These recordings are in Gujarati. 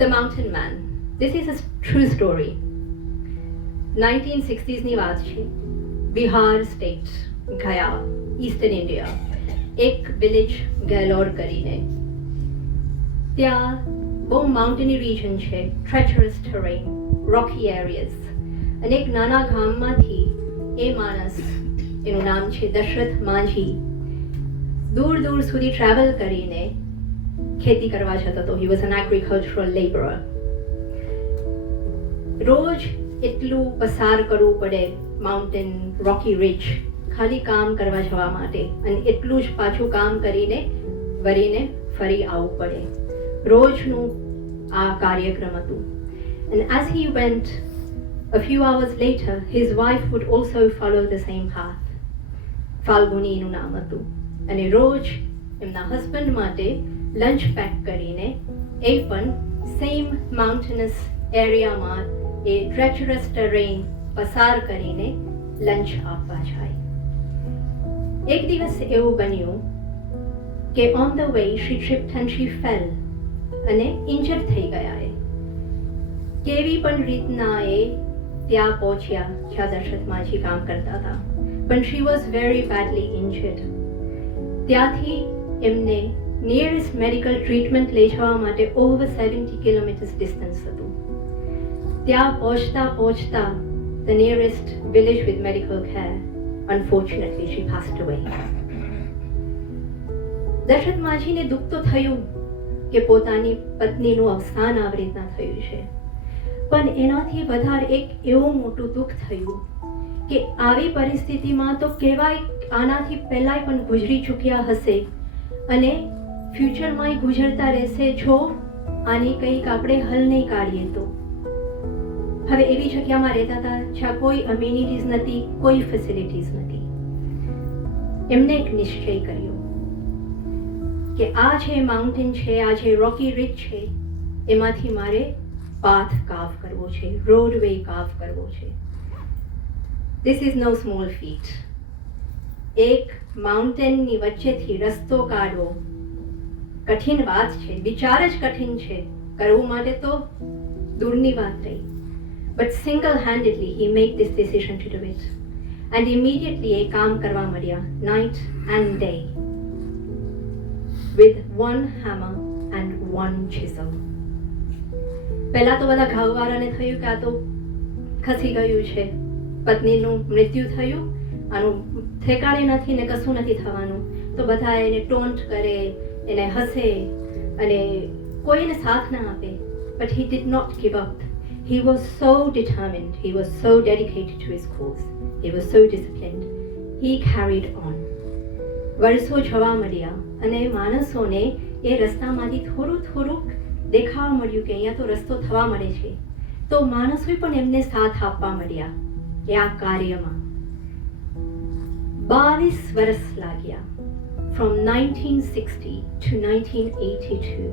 The Mountain Man. This is a true story. 1960s ની વાત છે. બિહાર સ્ટેટ, ગયા, ઈસ્ટર્ન ઇન્ડિયા, એક વિલેજ ગેલોર કરીને. ત્યાં બહુ માઉન્ટેની રિજન છે, ટ્રેચરસ ટેરેન, રોકી એરિયાઝ. અને એક નાના ગામમાંથી એ માણસ, એનું નામ છે દશરથ માંઝી, દૂર દૂર સુધી ટ્રાવેલ કરીને ખેતી કરવા જતો હતો. He was an agricultural labourer. રોજ એટલું પસાર કરવું પડે માઉન્ટેન, રોકી રિજ, ખાલી કામ કરવા જવા માટે, અને એટલું જ પાછું કામ કરીને વળીને ફરી આવવું પડે. રોજનું આ કાર્યક્રમ હતું. And as he went, a few hours later, his wife would also follow the same path. Falguni એનું નામ હતું. અને રોજ એમના હસબન્ડ માટે લંચ પેક કરીને એ પણ સેમ માઉન્ટેનસ એરિયામાં એ ટ્રેચરસ ટેરેન પસાર કરીને લંચ આપવા જાય. એક દિવસ એવું બન્યું કે on the way she tripped and she fell, અને ઇન્જર્ડ થઈ ગયા. એ કેવી પણ રીતના એ ત્યાં પહોંચ્યા જ્યાં દશરથ માંઝી કામ કરતા હતા, પણ she was very badly injured. ત્યાંથી એમને નિયરેસ્ટ મેડિકલ ટ્રીટમેન્ટ લઈ જવા માટે ઓવર 70 કિલોમીટર્સ ડિસ્ટન્સ હતું. ત્યાં પહોંચતા the nearest village with medical care, unfortunately she passed away. Dasharath માંઝીને દુઃખ તો થયું કે પોતાની પત્નીનું અવસાન આવી રીતના થયું છે, પણ એનાથી વધારે એક એવું મોટું દુઃખ થયું કે આવી પરિસ્થિતિમાં તો કહેવાય આનાથી પહેલાંય પણ ગુજરી ચૂક્યા હશે, અને ફ્યુચરમાં ગુજરતા રહેશે જો આની કંઈક આપણે હલ નહીં કાઢીએ તો. હવે એવી જગ્યામાં રહેતા હતા જ્યાં કોઈ અમ્યુનિટીઝ નથી, કોઈ ફેસિલિટીઝ નથી. એમને એક નિશ્ચય કર્યો કે આ જે માઉન્ટેન છે, આ જે રોકી રિજ છે, એમાંથી મારે પાથ કાવ કરવો છે, રોડવે કાવ કરવો છે. This is no small feat. એક માઉન્ટેનની વચ્ચેથી રસ્તો કાઢવો કઠિન વાત છે, વિચાર જ કઠિન છે, કરવું માટે તો દૂરની વાત રહી. But single-handedly he made this decision to do it. And immediately એ કામ કરવા મળ્યા, night and day, with one hammer and one chisel. પહેલા તો બધા ઘરવાળાને થયું કે આ તો ખસી ગયું છે, પત્નીનું મૃત્યુ થયું, આનું ઠેકાણે નથી ને કશું નથી થવાનું. તો બધા એને ટોન્ટ કરે, એને હસે, અને કોઈને સાથ ના આપે. But he did not give up. He was so determined, he was so dedicated to his cause, he was so disciplined. He carried on. વર્ષો જવા મળ્યા, અને માણસોને એ રસ્તામાંથી થોડું દેખાવા મળ્યું કે અહીંયા તો રસ્તો થવા મળે છે, તો માણસોએ પણ એમને સાથ આપવા મળ્યા એ આ કાર્યમાં. 22 વર્ષ લાગ્યા, from 1960 to 1982,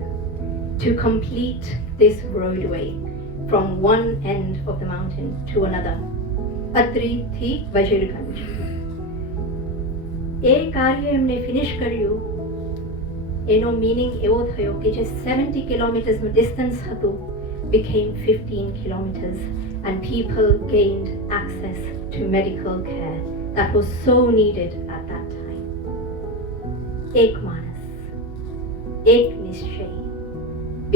to complete this roadway from one end of the mountain to another, Atri thi Vajirganj. એ કાર્ય એમને ફિનિશ કર્યું. એનો મિનિંગ એવો થયો કે જે 70 કિલોમીટર્સનું ડિસ્ટન્સ હતું became 15 kilometers, and people gained access to medical care that was so needed at that time. એક માણસ, એક નિશ્ચય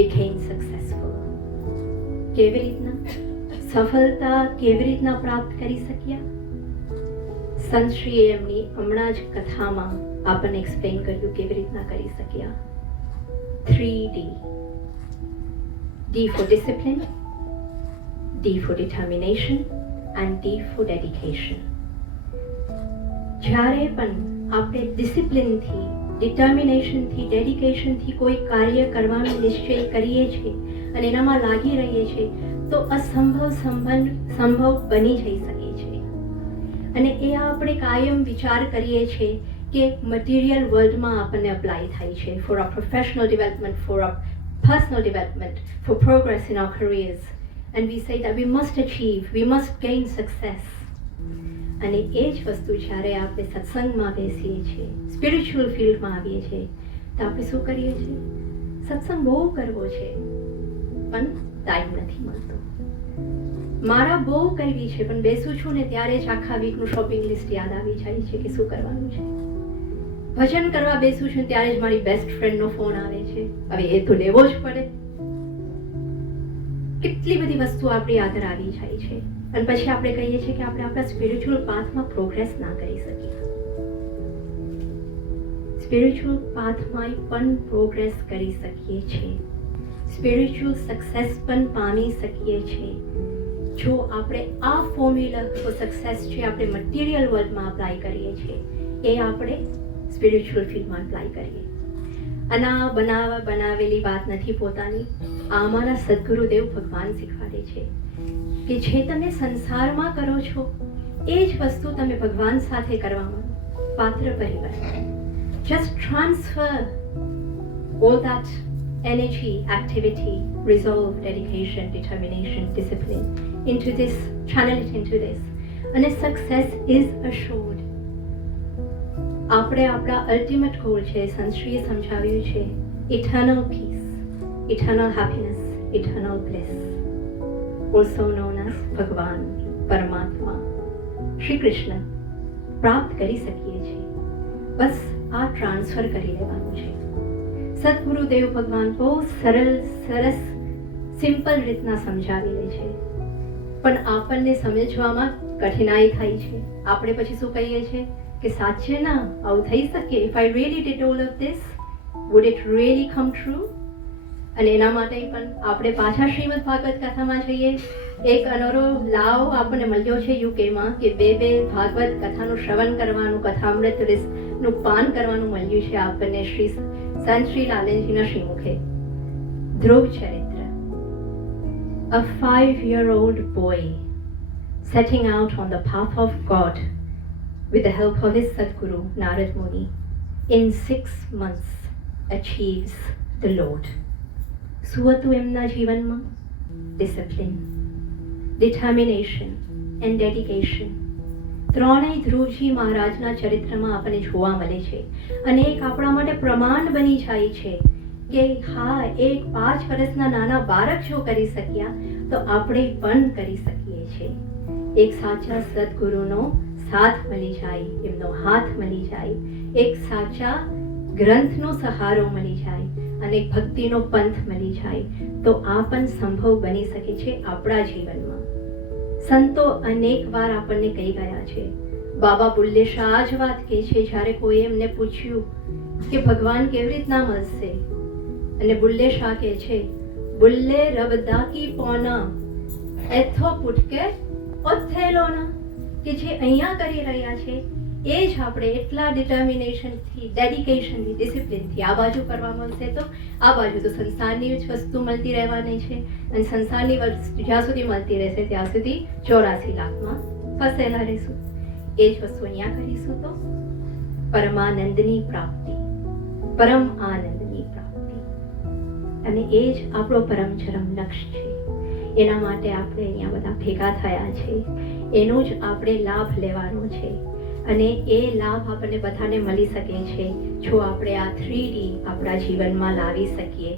became successful. કેવી રીતના સફળતા કેવી રીતના પ્રાપ્ત કરી શક્યા? સંતશ્રીએ એમની હમણાં જ કથામાં આપણને એક્સપ્લેન કર્યું કેવી રીતના કરી શક્યા. 3D. D for discipline, D for determination, and D for dedication. જ્યારે પણ આપણે ડિસિપ્લિનથી, ડિટર્મિનેશનથી, ડેડિકેશનથી કોઈ કાર્ય કરવાનો નિશ્ચય કરીએ છીએ અને એનામાં લાગી રહીએ છીએ તો અસંભવ સંભવ બની જઈ શકે છે. અને એ આપણે કાયમ વિચાર કરીએ છીએ કે મટીરિયલ વર્લ્ડમાં આપણને અપ્લાય થાય છે, four our professional development, for our personal development, for progress in our careers, and we say that we must achieve, we must gain success. અને એ જ વસ્તુ જ્યારે આપણે સત્સંગમાં બેસીએ છીએ, સ્પિરિચ્યુઅલ ફિલ્ડમાં આવીએ છીએ, તો આપણે શું કરીએ છીએ? સત્સંગ બહુ કરવો છે, પણ ટાઈમ નથી મળતો. મારા બહુ કરવી છે, પણ બેસું છું ને ત્યારે જ આખા વીકનું શોપિંગ લિસ્ટ યાદ આવી જાય છે કે શું કરવાનું છે. ભજન કરવા બેસું છું ત્યારે જ મારી બેસ્ટ ફ્રેન્ડનો ફોન આવે છે, હવે એ તો લેવો જ પડે. કેટલી બધી વસ્તુ આપણી આગળ આવી જાય છે અને પછી આપણે કહીએ છીએ કે આપણે આપણા સ્પિરિચ્યુઅલ પાથમાં પ્રોગ્રેસ ના કરી શકીએ. સ્પિરિચ્યુઅલ પાથમાં પણ પ્રોગ્રેસ કરી શકીએ છીએ, સ્પિરિચ્યુઅલ સક્સેસ પણ પામી શકીએ છીએ જો આપણે આ ફોર્મ્યુલા ફોર સક્સેસ જે આપણે મટીરિયલ વર્લ્ડમાં અપ્લાય કરીએ છીએ એ આપણે સ્પિરિચ્યુઅલ ફિલ્ડમાં અપ્લાય કરીએ. અને આ બનાવેલી વાત નથી પોતાની, આ અમારા સદગુરુદેવ ભગવાન શીખવાડે છે કે જે તમે સંસારમાં કરો છો એ જ વસ્તુ તમે ભગવાન સાથે કરવામાં પાત્ર પરિવાર. Just transfer all that energy, activity, resolve, dedication, determination, discipline into this, channel it into this, and success is assured. આપણે આપણા અલ્ટિમેટ ગોલ છે, સંશ્રીએ સમજાવ્યું છે, eternal peace, eternal happiness, eternal bliss, also known as ભગવાન, પરમાત્મા, શ્રી કૃષ્ણ પ્રાપ્ત કરી શકીએ છીએ. બસ આ ટ્રાન્સફર કરી લેવાનું છે. સદગુરુદેવ ભગવાન બહુ સરસ સિમ્પલ રીતના સમજાવી લે છે, પણ આપણને સમજવામાં કઠિનાઈ થાય છે. આપણે પછી શું કહીએ છીએ કે સાચે ના આવું થઈ શકે, if I really did all of this, would it really come true? અને એના માટે પણ આપણે પાછા શ્રીમદ ભાગવત કથામાં જઈએ. એક અનોરો લાવ આપણને મળ્યો છે યુકેમાં કે બે ભાગવત કથાનું શ્રવણ કરવાનું, કથામૃત નું પાન કરવાનું મળ્યું છે આપણને સંત શ્રી લાલનજીના શ્રીમુખે. ધ્રુવ ચરિત્ર. A 5-year-old boy setting out on the path of God with the help of his Sadguru Narad Muni in 6 months achieves the Lord. શું હતું એમના જીવનમાં? Discipline, determination and dedication. ત્રણેય ધ્રુવજી મહારાજના ચરિત્રમાં આપણને જોવા મળે છે અને એક આપણા માટે પ્રમાણ બની જાય છે કે હા, એક 5 વર્ષના નાના બાળક જો કરી શક્યા તો આપણે પણ કરી શકીએ છીએ. એક સાચા સદગુરુનો સાથ મળી જાય, એમનો હાથ મળી જાય, એક સાચા ગ્રંથનો સહારો મળી જાય અને એક ભક્તિનો પંથ મળી જાય તો આ પણ સંભવ બની શકે છે આપણા જીવનમાં. સંતો અનેક વાર આપણને કહી ગયા છે. બાબા બુલ્લે શાહ આ જ વાત કહે છે, જ્યારે કોઈ એમને પૂછ્યું કે ભગવાન કેવી રીતના મળશે, અને બુલ્લે શાહ કહે છે, બુલ્લે રબદા કી પોના એથો પુટકે ઓથેલોના, કે જે અહીંયા કરી રહ્યા છે એ જ આપણે એટલા ડિટર્મિનેશનથી, ડેડિકેશનથી, ડિસિપ્લિનથી આ બાજુ કરવા મળશે તો આ બાજુ તો સંસારની જ વસ્તુ મળતી રહેવાની છે અને સંસારની વસ્તુ જ્યાં સુધી મળતી રહેશે ત્યાં સુધી 84 લાખમાં ફસેલા રહીશું. એ જ વસ્તુ અહીંયા કરીશું તો પરમાનંદની પ્રાપ્તિ, પરમ આનંદની પ્રાપ્તિ, અને એ જ આપણો પરમચરમ લક્ષ્ય છે. એના માટે આપણે અહીંયા બધા ભેગા થયા છે, એનો જ આપણે લાભ લેવાનો છે અને એ લાભ આપણને બધાને મળી શકે છે જો આપણે આ 3D આપણા જીવનમાં લાવી શકીએ.